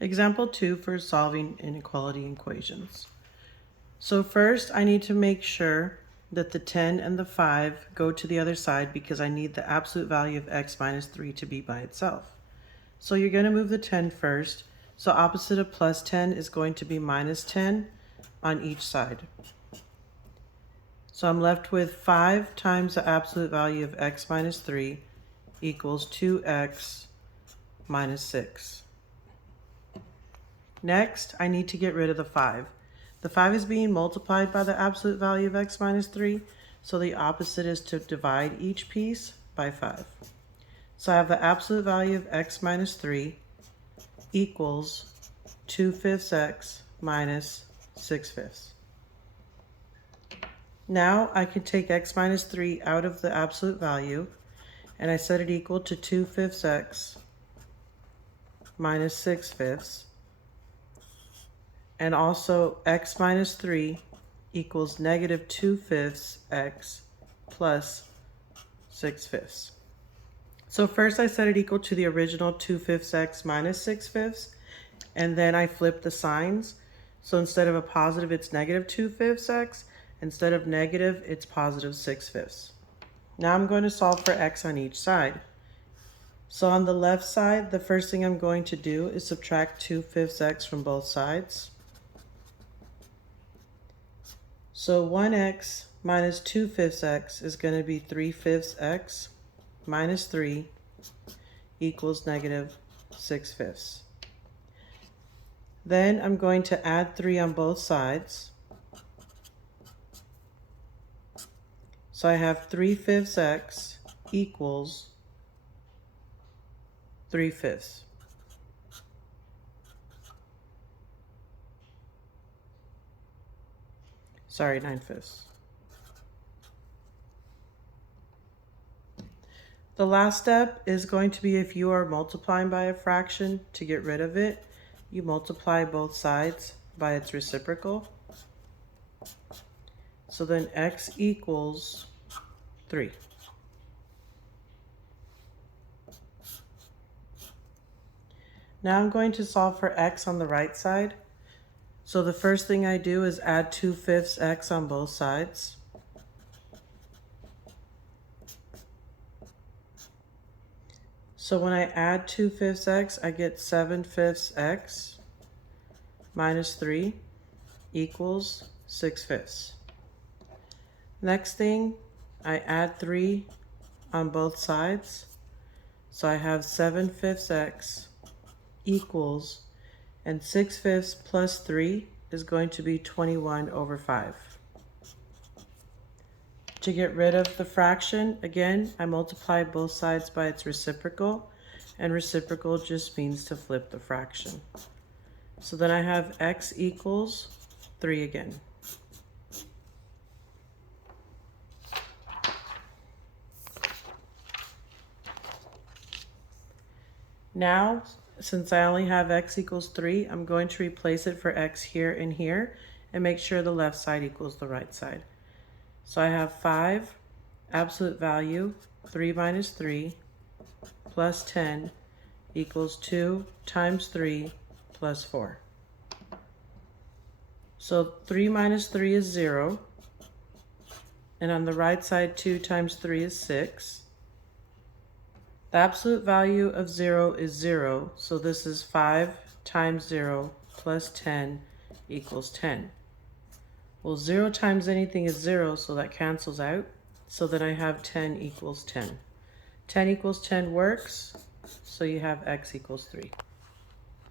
Example 2 for solving inequality equations. So first I need to make sure that the 10 and the 5 go to the other side because I need the absolute value of x minus 3 to be by itself. So you're going to move the 10 first. So opposite of plus 10 is going to be minus 10 on each side. So I'm left with 5 times the absolute value of x minus 3 equals 2x minus 6. Next, I need to get rid of the 5. The 5 is being multiplied by the absolute value of x minus 3, so the opposite is to divide each piece by 5. So I have the absolute value of x minus 3 equals 2/5 x minus 6/5. Now I can take x minus 3 out of the absolute value, and I set it equal to 2/5 x minus 6/5. And also x minus 3 equals negative 2/5 x plus 6/5. So first I set it equal to the original 2/5 x minus 6/5, and then I flip the signs. So instead of a positive, it's negative 2/5 x. Instead of negative, it's positive 6/5. Now I'm going to solve for x on each side. So on the left side, the first thing I'm going to do is subtract 2/5 x from both sides. So 1x minus 2/5 x is going to be 3/5 x minus 3 equals negative 6/5. Then I'm going to add 3 on both sides. So I have 3/5 x equals 3/5. Sorry, 9/5. The last step is going to be if you are multiplying by a fraction to get rid of it, you multiply both sides by its reciprocal. So then x equals 3. Now I'm going to solve for x on the right side. So the first thing I do is add 2/5 x on both sides. So when I add 2/5 x, I get 7/5 x minus 3 equals 6/5. Next thing, I add 3 on both sides. So I have 7/5 x equals, and 6/5 plus 3 is going to be 21/5. To get rid of the fraction, again, I multiply both sides by its reciprocal, and reciprocal just means to flip the fraction. So then I have x equals 3 again. Now, since I only have x equals 3, I'm going to replace it for x here and here and make sure the left side equals the right side. So I have 5, absolute value, 3 minus 3, plus 10 equals 2 times 3 plus 4. So 3 minus 3 is 0. And on the right side, 2 times 3 is 6. The absolute value of 0 is 0, so this is 5 times 0 plus 10 equals 10. Well, 0 times anything is 0, so that cancels out. So then I have 10 equals 10. 10 equals 10 works, so you have x equals 3.